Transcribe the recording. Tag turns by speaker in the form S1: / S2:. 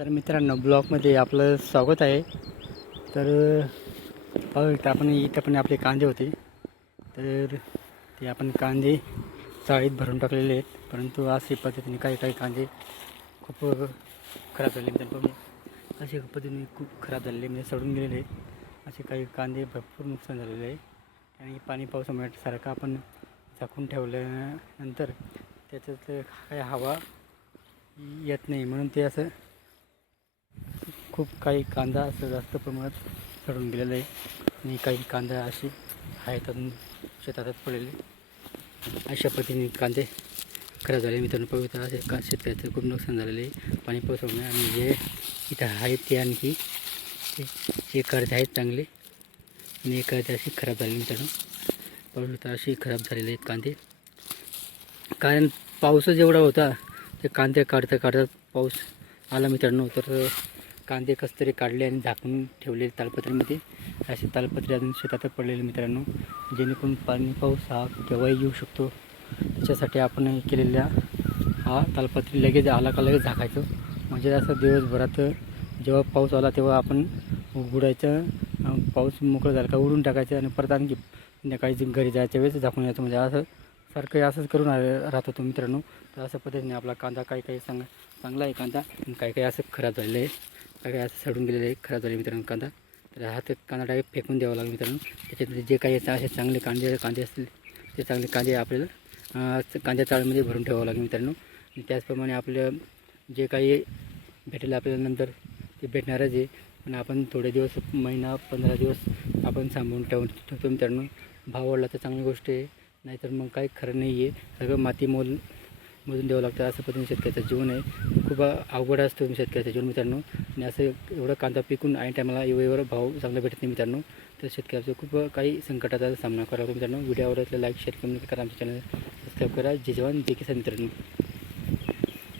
S1: तर मित्रांनो ब्लॉकमध्ये आपलं स्वागत आहे. तर पाहू इथं आपण इथं पण आपले कांदे होते. तर ते आपण कांदे चाळीत भरून टाकलेले आहेत. परंतु अशा पद्धतीने काही काही कांदे खूप खराब झाले. मित्रांनो बघा. अशा पद्धतीने खूप खराब झालेले म्हणजे सडून गेलेले आहेत. असे काही कांदे भरपूर नुकसान झालेले आहे. आणि पाणी पावसामुळे सारखं आपण झाकून ठेवल्यानंतर त्याच्यात काही हवा येत नाही. म्हणून ते असं खूप काही कांदा असं जास्त प्रमाणात सडून गेलेला आहे. आणि काही कांदा असे आहेत अजून शेतातच पडलेले. अशा पद्धतीने कांदे खराब झाले. मित्रांनो पवित्र असे का शेतकऱ्याचं खूप नुकसान झालेलं आहे. पाणी पावसामुळे आणि जे इथं आहेत ते आणखी हे कर्ज आहेत चांगले. आणि एक कर्ज अशी खराब झाले मित्रांनो. पवित्र अशी खराब झालेले आहेत कांदे. कारण पाऊसच एवढा होता ते कांदे काढता काढता पाऊस आला मित्रांनो. तर कांदे कसं तरी काढले आणि झाकून ठेवलेले तालपत्रीमध्ये. असे तालपत्री अजून शेतातच पडलेले मित्रांनो. जेणेकरून पाणी पाऊस हा केव्हाही येऊ शकतो. त्याच्यासाठी आपण हे केलेल्या हा तालपत्री लगेच आला का लगेच झाकायचं. म्हणजे असं दिवसभरात जेव्हा पाऊस आला तेव्हा आपण उघडायचं पाऊस मोकळं झाला का उडून टाकायचं आणि परत आणखी काही घरी जायच्या वेळेस झाकून यायचं. म्हणजे असं सारखं असंच करून आ- राहत होतो मित्रांनो. तर अशा पद्धतीने आपला कांदा काही काही चांग चांगला आहे कांदा. आणि काही काही असं खराब झालेलं आहे. काही काही असं सडून गेलेलं आहे खराब झाले मित्रांनो कांदा. तर हा ते कांदा डायरेक्ट फेकून द्यावा लागेल मित्रांनो. त्याच्यात जे काही असे चांगले कांदे कांदे असतील ते चांगले कांदे आपल्याला कांद्या चाळीमध्ये भरून ठेवावं लागेल मित्रांनो. आणि त्याचप्रमाणे आपलं जे काही भेटेल आपल्याला नंतर ते भेटणारच आहे. पण आपण थोडे दिवस महिना पंधरा दिवस आपण सांभाळून ठेवून ठेवतो मित्रांनो. भाव वाढला तर चांगली गोष्ट आहे. नाहीतर मग काही खरं नाही आहे सगळं माती मोल मधून द्यावं लागतं असं पद्धतीने शेतकऱ्याचं जीवन आहे. खूप अवघड असतो शेतकऱ्याचं जीवन मित्रांनो. आणि असं एवढा कांदा पिकून आणि टायमाला एवढं भाव चांगला भेटत नाही मित्रांनो. तर शेतकऱ्याचं खूप काही संकटाचा सामना करावा लागतो मित्रांनो. व्हिडिओ आवडला लाईक शेअर कमेंट करा आमच्या चॅनल सबस्क्राईब करा. जे जवान जे किसान मित्रांनो.